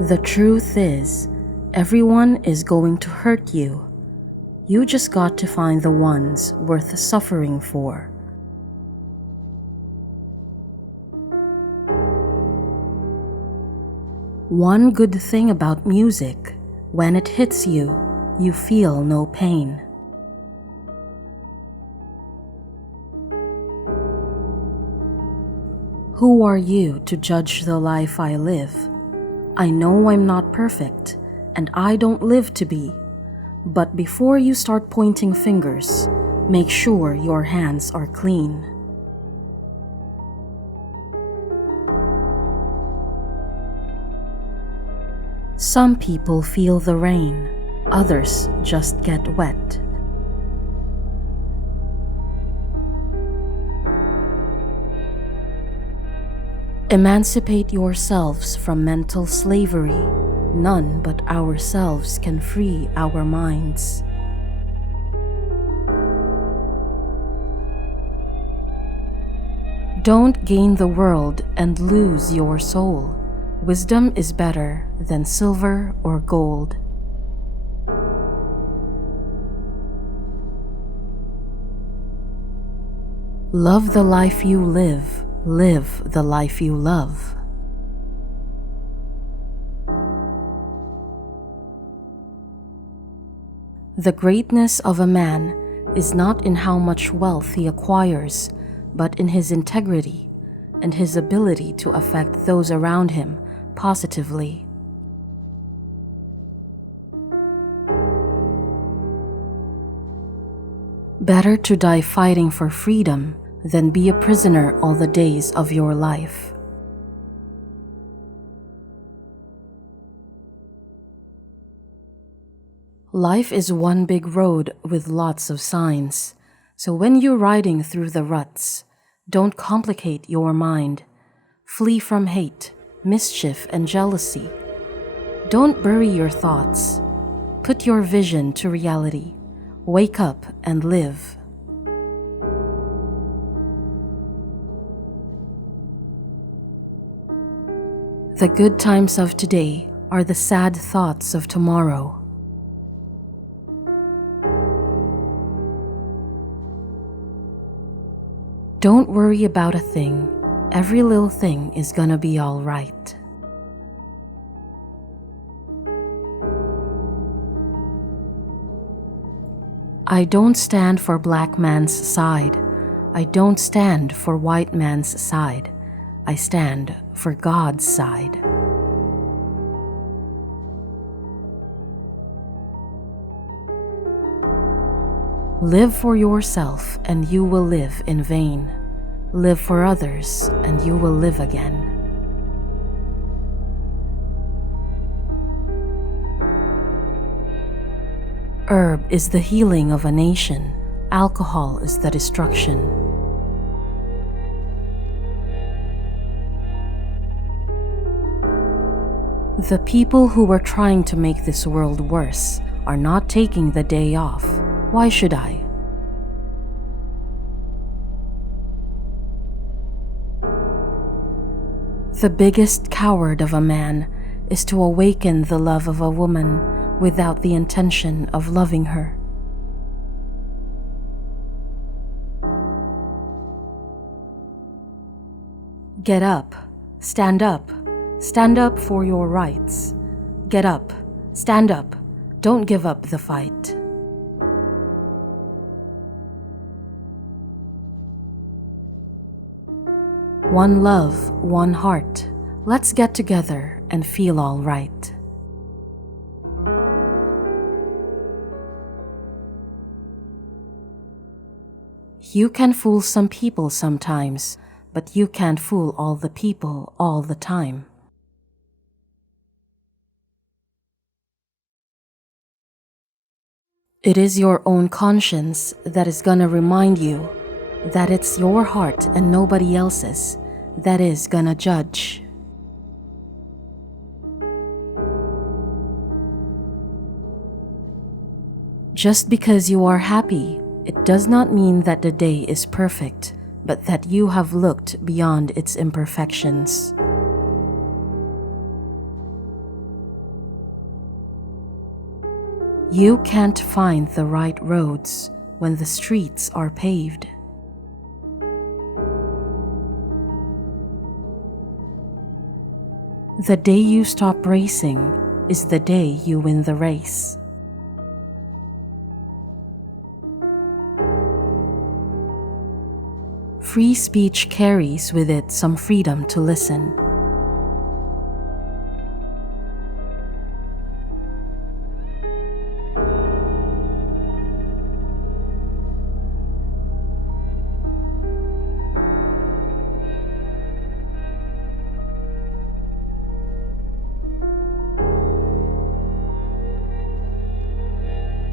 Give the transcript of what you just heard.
The truth is, everyone is going to hurt you. You just got to find the ones worth suffering for. One good thing about music, when it hits you, you feel no pain. Who are you to judge the life I live? I know I'm not perfect, and I don't live to be. But before you start pointing fingers, make sure your hands are clean. Some people feel the rain, others just get wet. Emancipate yourselves from mental slavery. None but ourselves can free our minds. Don't gain the world and lose your soul. Wisdom is better than silver or gold. Love the life you live. Live the life you love. The greatness of a man is not in how much wealth he acquires, but in his integrity and his ability to affect those around him positively. Better to die fighting for freedom than be a prisoner all the days of your life. Life is one big road with lots of signs, so when you're riding through the ruts, don't complicate your mind. Flee from hate, mischief, and jealousy. Don't bury your thoughts. Put your vision to reality. Wake up and live. The good times of today are the sad thoughts of tomorrow. Don't worry about a thing. Every little thing is gonna be all right. I don't stand for black man's side. I don't stand for white man's side. I stand for God's side. Live for yourself and you will live in vain. Live for others and you will live again. Herb is the healing of a nation. Alcohol is the destruction. The people who are trying to make this world worse are not taking the day off. Why should I? The biggest coward of a man is to awaken the love of a woman without the intention of loving her. Get up, stand up. Stand up for your rights. Get up, stand up, don't give up the fight. One love, one heart. Let's get together and feel all right. You can fool some people sometimes, but you can't fool all the people all the time. It is your own conscience that is gonna remind you that it's your heart and nobody else's that is gonna judge. Just because you are happy, it does not mean that the day is perfect, but that you have looked beyond its imperfections. You can't find the right roads when the streets are paved. The day you stop racing is the day you win the race. Free speech carries with it some freedom to listen.